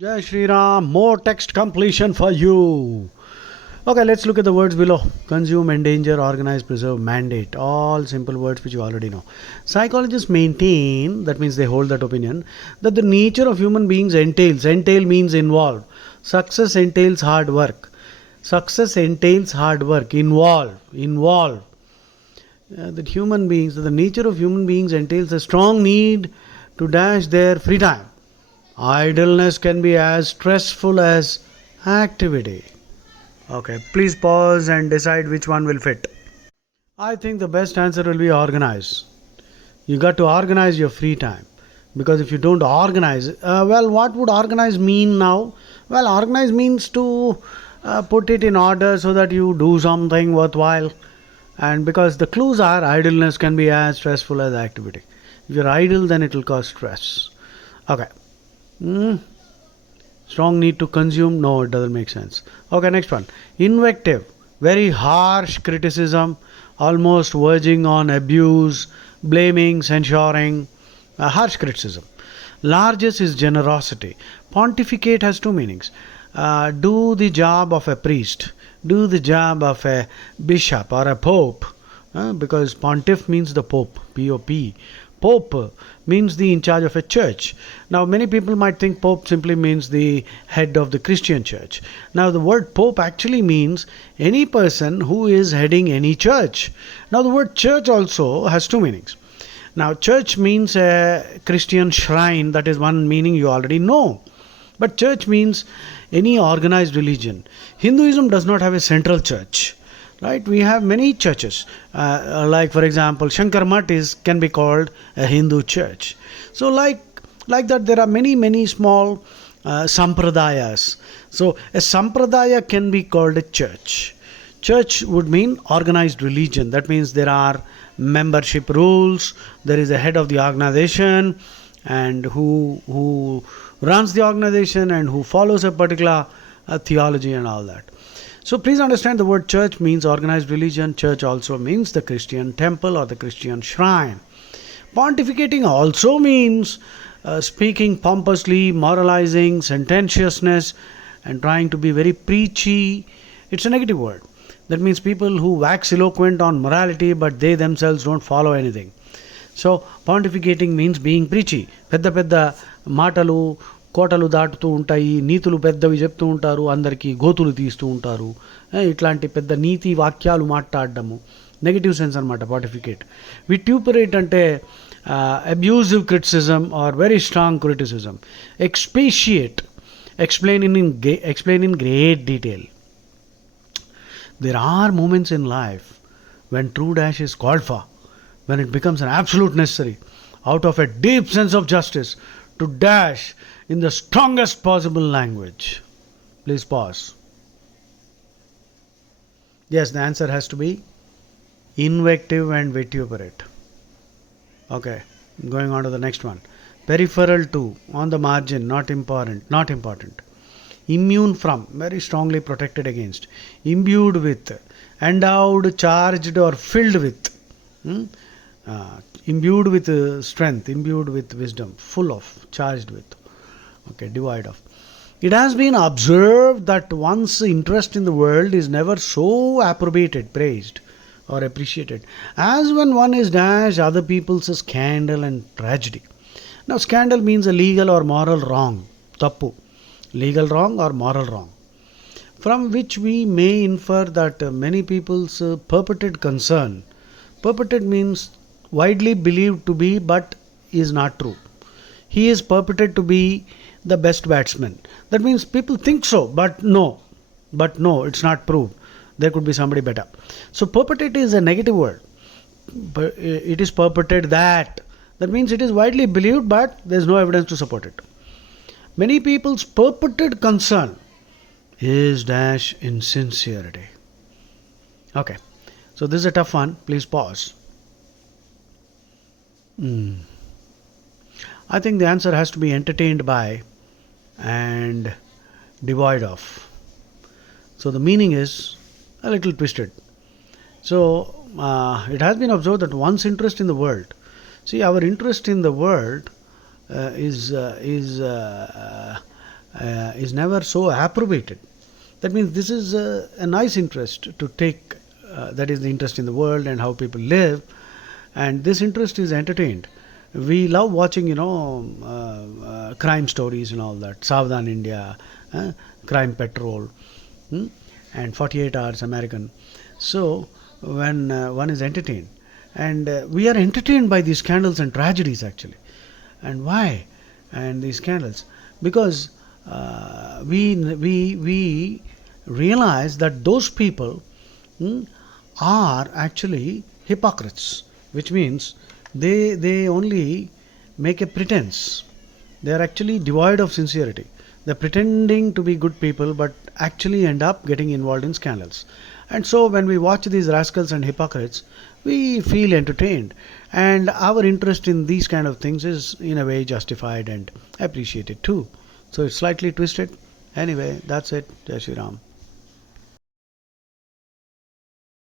Jai Shri Ram, more text completion for you. Okay, let's look at the words below. Consume, endanger, organize, preserve, mandate. All simple words which you already know. Psychologists maintain, that means they hold that opinion, that the nature of human beings entails. Entail means involve. Success entails hard work. Success entails hard work. Involve. That human beings, that the nature of human beings entails a strong need to dash their free time. Idleness can be as stressful as activity. Okay, please pause and decide which one will fit. I think the best answer will be organize. You got to organize your free time. Because if you don't organize, well, what would organize mean now? Well, organize means to put it in order so that you do something worthwhile. And because the clues are idleness can be as stressful as activity. If you're idle, then it will cause stress. Okay. Hmm. Strong need to consume? No, it doesn't make sense. Okay, next one. Invective. Very harsh criticism, almost verging on abuse, blaming, censuring. Harsh criticism. Largest is generosity. Pontificate has two meanings. Do the job of a priest, do the job of a bishop or a pope, because pontiff means the pope, P O P. Pope means the in charge of a church. Now, many people might think Pope simply means the head of the Christian church. Now, the word Pope actually means any person who is heading any church. Now, the word church also has two meanings. Now, church means a Christian shrine, that is one meaning you already know. But church means any organized religion. Hinduism does not have a central church. Right? We have many churches. Like for example, Shankar Mutt can be called a Hindu church. So like that, there are many small sampradayas. So a sampradaya can be called a church. Church would mean organized religion. That means there are membership rules. There is a head of the organization, and who runs the organization and who follows a particular theology and all that. So please understand, the word church means organized religion. Church also means the Christian temple or the Christian shrine. Pontificating also means speaking pompously, moralizing, sententiousness, and trying to be very preachy. It's a negative word. That means people who wax eloquent on morality but they themselves don't follow anything. So pontificating means being preachy. పెద్ద పెద్ద మాటలు కోటలు దాటుతూ ఉంటాయి, నీతులు పెద్దవి చెప్తూ ఉంటారు, అందరికీ గోతులు తీస్తూ ఉంటారు. ఇట్లాంటి పెద్ద నీతి వాక్యాలు మాట్లాడడము నెగిటివ్ సెన్స్ అనమాట పాటిఫికేట్. విట్యూపరేట్ అంటే abusive criticism or very strong criticism. Expatiate, explain in great detail. There are moments in life when true dash is called for, when it becomes an absolute necessary out of a deep sense of justice to dash in the strongest possible language. Please pause. Yes, the answer has to be invective and vituperate. Okay, going on to the next one. Peripheral to, on the margin, not important. Immune from, very strongly protected against. Imbued with, endowed, charged or filled with. Imbued with strength, imbued with wisdom, full of, charged with. Okay, devoid of. It has been observed that one's interest in the world is never so approbated, praised or appreciated as when one is dashed other people's scandal and tragedy. Now, scandal means a legal or moral wrong, tappu, legal wrong or moral wrong, from which we may infer that many people's purported concern. Purported means widely believed to be but is not true. He is purported to be the best batsman. That means people think so, but no, it's not proved. There could be somebody better. So purported is a negative word. It is purported that. That means it is widely believed, but there is no evidence to support it. Many people's purported concern is dash insincerity. Okay, so this is a tough one. Please pause. I think the answer has to be entertained by and devoid of. So the meaning is a little twisted. So it has been observed that one's interest in the world. See, our interest in the world is is never so appropriated. That means this is a nice interest to take, that is the interest in the world and how people live, and this interest is entertained. We love watching, crime stories and all that. Savdhan India, Crime Patrol, hmm, and 48 Hours American. So when one is entertained, and we are entertained by these scandals and tragedies actually. And why? And these scandals, because we realize that those people, are actually hypocrites, which means they only make a pretense. They are actually devoid of sincerity. They're pretending to be good people, but actually end up getting involved in scandals. And so when we watch these rascals and hypocrites, we feel entertained, and our interest in these kind of things is in a way justified and appreciated too. So it's slightly twisted. Anyway, that's it. Jai Shri Ram.